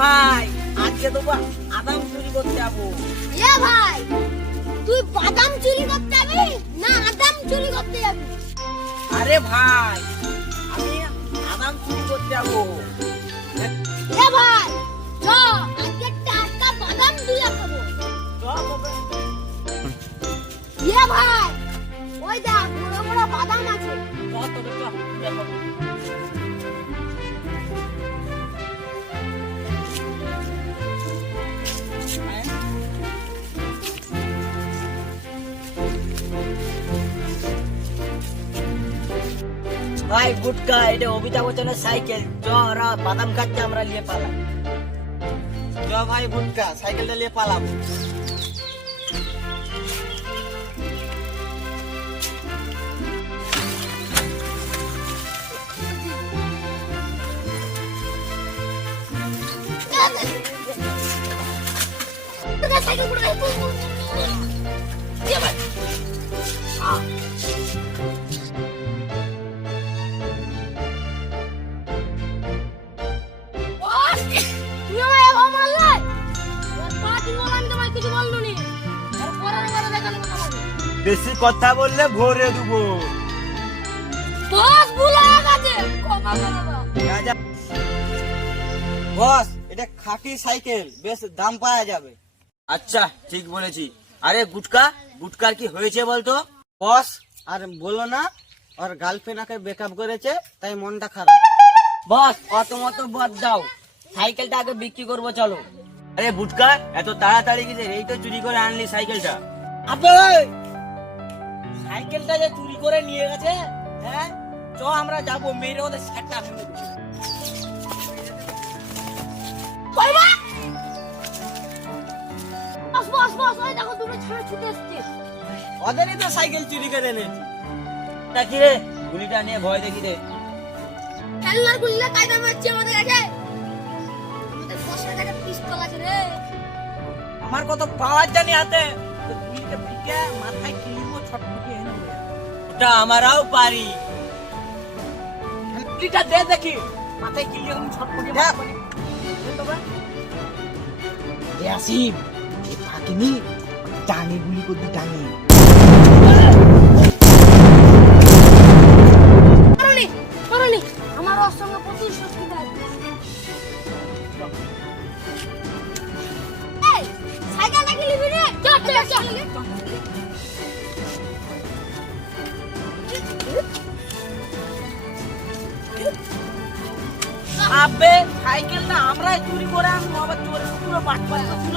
ভাই আজকে তো আদাম চুরি করতে যাবো। এ ভাই তুই বাদাম চুরি করতে যাবি না আদাম চুরি করতে যাবি? আরে ভাই আমি আদাম চুরি করতে যাবো। এ ভাই চ আজকে টাটকা বাদাম দিয়ে খাবো। এ ভাই ওই দেখ বড় বড় বাদাম আছে। ভাই গুটকা এটা অমিতাভ বচ্চনের সাইকেল, চ ওরা বাদাম খাচ্ছে আমরা নিয়ে পালাম। চ ভাই গুটকা সাইকেলটা নিয়ে পালাম। বেশি কথা বললে ভরে দেবো। বস এটা খাঁটি সাইকেল, বেশ দাম পাওয়া যাবে। আচ্ছা ঠিক বলেছি। আরে গুটকা গুটকার কি হয়েছে বলতো? বস আর বলো না, ওর গার্লফ্রেন্ড ওকে ব্রেকআপ করেছে তাই মনটা খারাপ। বস অত মতো বাদ দাও, সাইকেলটা আগে বিক্রি করবো চলো। আরে গুটকা এত তাড়াতাড়ি গেছে, এই তো চুরি করে আনলি সাইকেলটা। আবে সাইকেলটা যে চুরি করে নিয়ে গেছে, হ্যাঁ চ আমরা যাবো, মেরে ওদের সেটটা ভেঙে দেবো। ওদেরই তো সাইকেল চুরি করে এনেছি। তা কি রে গুলিটা নিয়ে ভয় দেখি রে। খেলনার গুলিটা কায়দা মারছে আমাদের কাছে। আমাদের 10,000 টাকা পিস্তল আছে রে। আমার কত পাওয়ার জানি হাতে, তো গুলিটা পিটে মাথায় কিলিমো ছটফটি এনে দেবে। ওটা আমরাও পারি। গুলিটা দে দেখি, মাথায় কিলিমো ছটফটি মারি। দে তো ভাই। এ আসিম, এ পাকিনি টানি গুলি করতে টানি। আমার ওর সঙ্গে প্রচুর শক্তি আছে। এই সাইকেলটা কি নিবি রে? চল আবে সাইকেলটা আমরাই চুরি করে আনবো, আবার চোরের পুরো বাটপার ছিল।